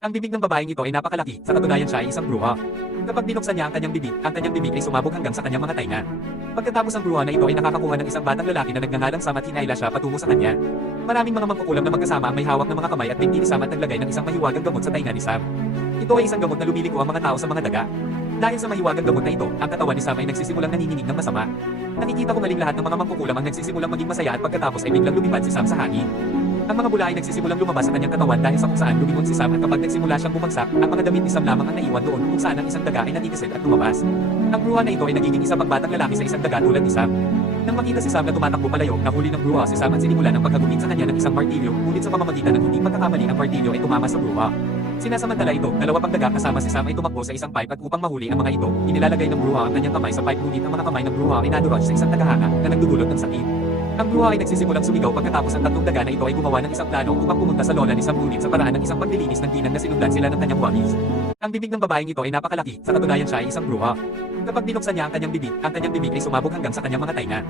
Ang bibig ng babaeng ito ay napakalaki, sa katunayan siya ay isang bruha. Kapag binuksan niya ang kanyang bibig ay sumabog hanggang sa kanyang mga tainga. Pagkatapos ang bruha na ito ay nakakakuha ng isang batang lalaki na nagngangalang Sam at hinahila siya patungo sa kanya. Maraming mga mangkukulam na magkasama ang may hawak ng mga kamay at binti ni Sam at naglagay ng isang mahiwagang gamot sa tainga ni Sam. Ito ay isang gamot na lumiliko ang mga tao sa mga daga. Dahil sa mahiwagang gamot na ito, ang katawan ni Sam ay nagsisimulang nanginginig ng masama. Nakikita ko maling lahat ng mga mangkukulam ang nagsisimulang maging masaya at pagkatapos ay biglang lumipad si Sam sa hangin. Ang mga bula ay nagsisimulang lumabas sa kanyang katawan dahil sa kung saan lumingon si Sam at kapag nagsimula siyang bumagsak, ang mga damit ni Sam lamang ang naiwan doon kung saan ang isang daga ay natigasid at lumabas. Ang bruha na ito ay nagiging isa pang batang lalaki sa isang daga tulad ni Sam. Nang makita si Sam na tumatakbo palayo, nahuli ng bruha si Sam at sinimulan ang pagkagumit sa kanya ng isang martilyo, ngunit sa pamamagitan ng hindi pagkakamali ang martilyo ay tumama sa bruha. Sinasamantala ito, dalawa pang daga kasama si Sam ay tumakbo sa isang pipe at upang mahuli ang mga ito, inilalagay ng bruha ang kanyang kamay sa pipe ngunit ang mga kamay ng bruha ay nadurog sa isang tagahanga na nagdudulot ng sakit. Ang bruha ay nagsisimulang sumigaw pagkatapos ang tatlong daga na ito ay gumawa ng isang plano upang pumunta sa lola ni Sam ngunit sa paraan ng isang paglilinis ng ginang na sinundan sila ng kanyang wangis. Ang bibig ng babaeng ito ay napakalaki, sa katunayan siya ay isang bruha. Kapag binuksan niya ang kanyang bibig ay sumabog hanggang sa kanyang mga tainga.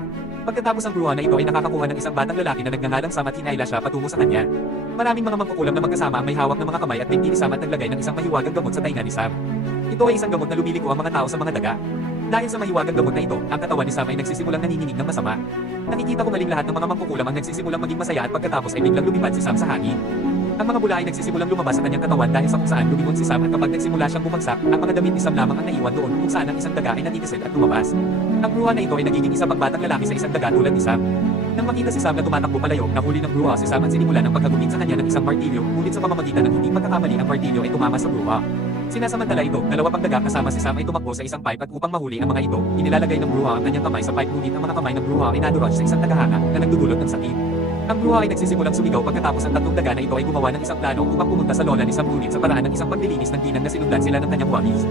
Pagkatapos ang bruha na ito ay nakakakuha ng isang batang lalaki na nagngangalang Sam at hinahila siya patungo sa kanya. Maraming mga mangkukulam na magkasama ang may hawak ng mga kamay at binti ni Sam at naglagay ng isang mahiwagang gamot sa tainga ni Sam. Ito ay isang gamot na lumiliko ang mga tao sa mga daga. Dahil sa mahiwagang gamot na ito, ang katawan ni Sam ay nagsisimulang nanginginig ng masama. Nakikita ko maling lahat ng mga mangkukulam ang nagsisimulang maging masaya at pagkatapos ay biglang lumipad si Sam sa hangin. Ang mga bula ay nagsisimulang lumabas sa kanyang katawan dahil sa kung saan lumingon si Sam at kapag nagsimula siyang bumagsak, ang mga damit ni Sam lamang ang naiwan doon kung saan ang isang daga ay natigasid at lumabas. Ang bruha na ito ay nagiging isa pang batang lalaki sa isang daga tulad ni Sam. Nang makita si Sam na tumatakbo palayo, nahuli ng bruha si Sam at sinimulan ang pagkagumit sa kanya ng isang martilyo, ngunit sa pamamagitan ng hindi pagkakamali ang martilyo ay tumama sa bruha. Sinasamantala ito, dalawa pang daga kasama si Sam ay tumakbo sa isang pipe at upang mahuli ang mga ito, inilalagay ng bruha ang kanyang kamay sa pipe ngunit ang mga kamay ng bruha ay nadurog sa isang tagahanga na nagdudulot ng sakit. Ang bruha ay nagsisimulang sumigaw pagkatapos ang tatlong daga na ito ay gumawa ng isang plano upang pumunta sa lola ni Sam ngunit sa paraan ng isang paglilinis ng ginang na sinundan sila ng kanyang wangis.